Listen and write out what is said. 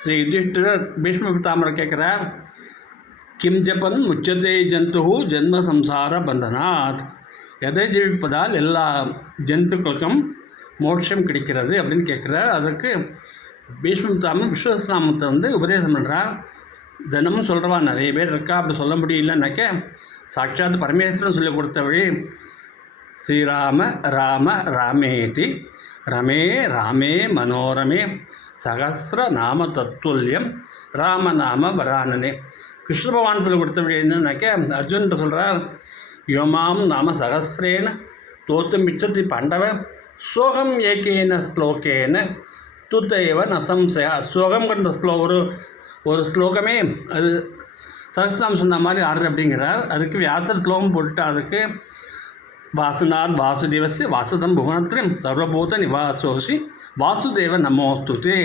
ஸ்ரீ யுதிஷ்டிரர் பீஷ்ம பிதாமரர் கேட்குறார், கிம் ஜபன் முச்சத்தை ஜந்து ஜென்ம சம்சார பந்தனாத், எதை ஜெயிப்பதால் எல்லா ஜந்துக்களுக்கும் மோட்சம் கிடைக்கிறது அப்படின்னு கேட்குறார். அதற்கு பீஷ்ம பிதாமர் விஸ்வசநாமத்தை உபதேசம் பண்ணுறார். தினமும் சொல்கிறவா நிறைய பேர் இருக்கா, அப்படி சொல்ல முடியலன்னாக்க சாட்சாத் பரமேஸ்வரன் சொல்லி கொடுத்த வழி ஸ்ரீராம ராம ராமேதி ரமே ராமே மனோரமே சகசிர நாம தத்துல்யம் ராமநாம வரானனே. கிருஷ்ண பகவான் சொல்லி கொடுத்த வழி என்னன்னாக்க அர்ஜுன்கிட்ட சொல்கிறார், யோமாம் நாம சகசிரேன தோத்தும் மிச்சத்தி பாண்டவ சோகம் ஏகேன ஸ்லோகேன துத்தைவ நசம்சயா. சோகம்ன்ற ஒரு ஸ்லோகமே அது சகஸ்ரநாமம் சொன்ன மாதிரி ஆடுது அப்படிங்கிறார். அதுக்கு வியாசர் ஸ்லோகம் போட்டு அதுக்கு வாசுநாத் வாசுதேவஸ்ய வாசுதம் புவனத்ரம் சர்வபூத நிவாசோசி வாசுதேவ நமோஸ்துதே.